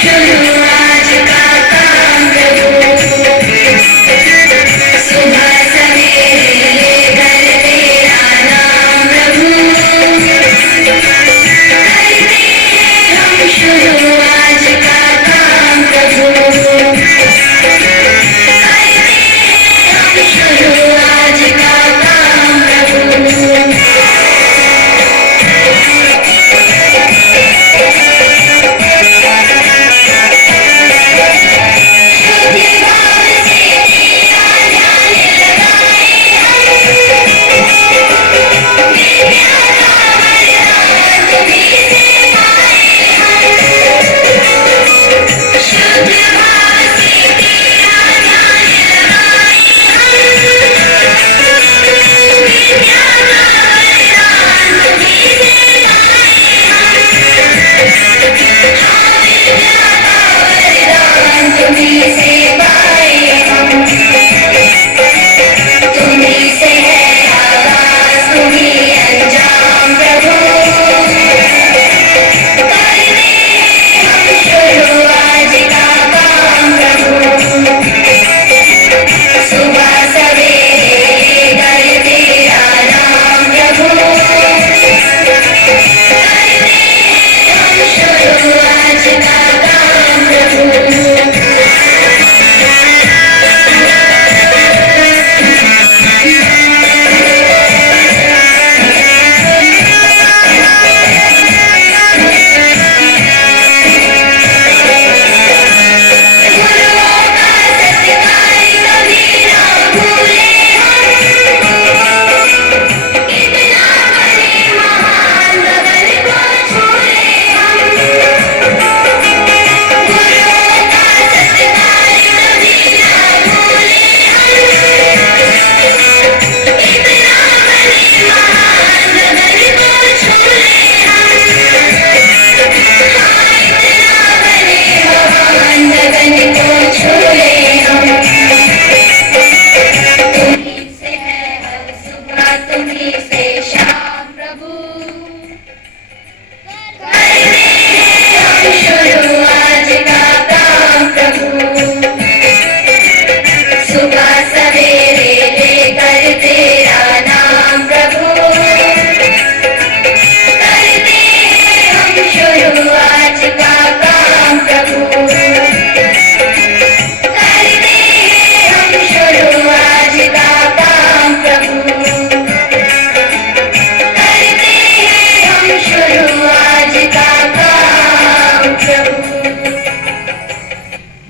शुरू आज का काम प्रभु, सुबह सवेरे लेकर तेरा नाम प्रभु, करते हैं हम शुरू आज का काम प्रभु, करते हैं हम शुरू आज का काम प्रभु।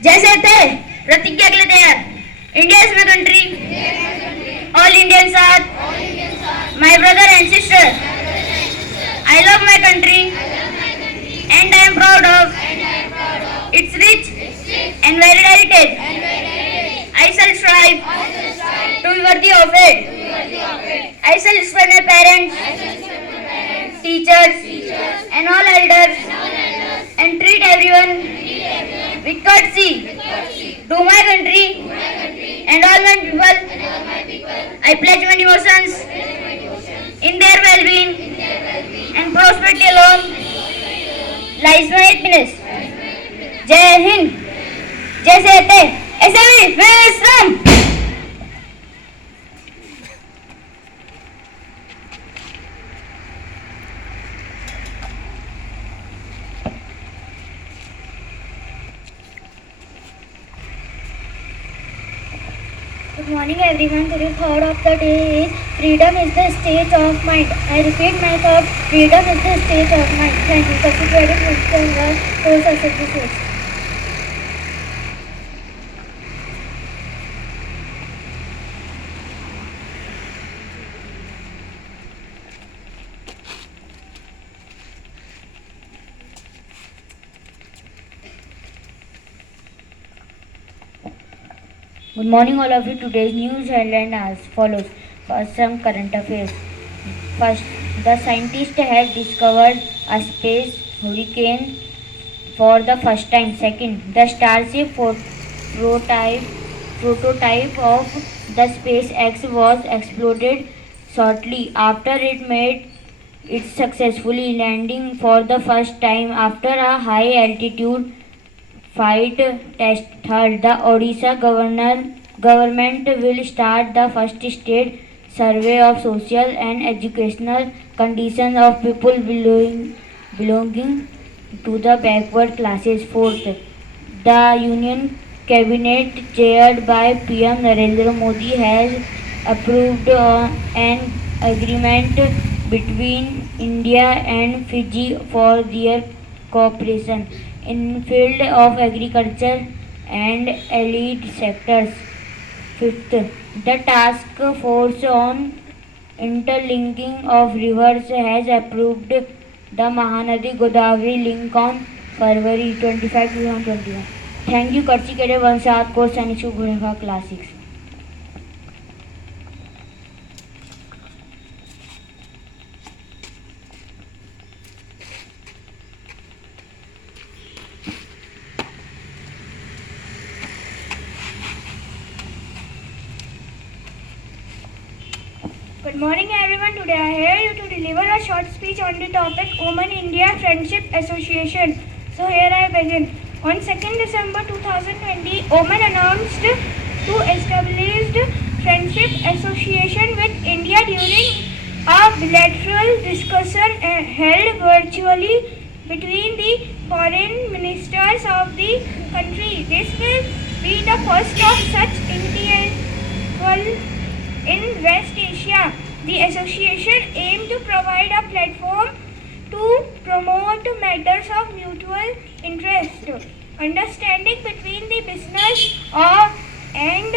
जैसे थे प्रतिज्ञा के लिए तैयार। India is my country, all Indians are my brother and sister. I love my country and I am proud of its rich and varied heritage. I shall strive to be worthy of it. I shall respect my parents, teachers, and all elders, and treat everyone with courtesy. To my country and all my people, I pledge my devotions in their well-being and prosperity alone lies my happiness. जय हिंद। जैसे थे ऐसे भी विश्राम। Good morning everyone. Today's thought of the day is freedom is the state of mind. I repeat my thought. Freedom is the state of mind. Thank you. Subsequently, for successful. Good morning all of you. Today's news headline as follows. First, some current affairs. First, the scientists have discovered a space hurricane for the first time. Second, the Starship prototype of the SpaceX was exploded shortly after it made it successfully landing for the first time after a high altitude fight test. Third, the Odisha government will start the first state survey of social and educational conditions of people belonging to the backward classes. Fourth, the Union Cabinet chaired by PM Narendra Modi has approved an agreement between India and Fiji for their cooperation in field of agriculture and allied sectors. Fifth, the task force on interlinking of rivers has approved the Mahanadi Godavari link on February 25, 2021. Thank you, Karchi Kede Vansad Course and Shubhrekha Class 6. Good morning everyone. Today I am here to deliver a short speech on the topic Women India Friendship Association. So here I begin. On 2nd December 2020, Oman announced to establish Friendship Association with India during a bilateral discussion held virtually between the foreign ministers of the country. This will be the first of such initiative in West Asia. The association aims to provide a platform to promote matters of mutual interest, understanding between the business and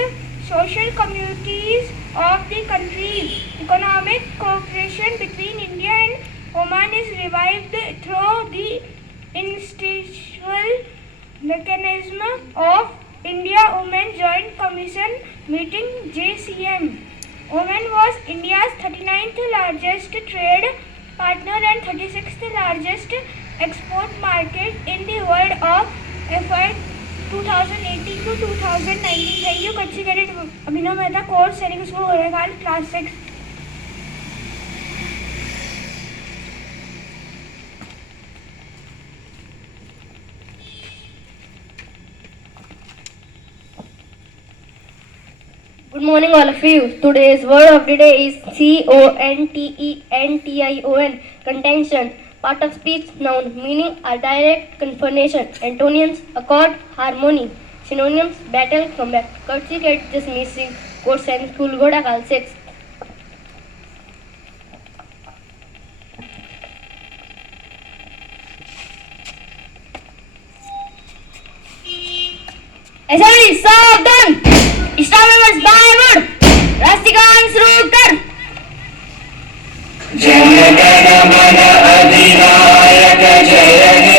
social communities of the countries. Economic cooperation between India and Oman is revived through the institutional mechanism of India-Oman Joint Commission meeting JCM. Oman was India's 39th largest trade partner and 36th largest export market in the world of FY 2018 to 2019. Thank you, Kutchi Cadet Abhinav Mehta, course Sainik School, Gorakhpur, class 6. Good morning, all of you. Today's word of the day is contention. Contention. Part of speech, noun, meaning a direct confirmation. Antonyms, accord, harmony. Synonyms, battle, combat. Courtesy get dismissing. Course and school, Godakhal 6. Assembly, Savan! Staff members, backward! Rastikans, root कर! जन गण मन अधिनायक जय हे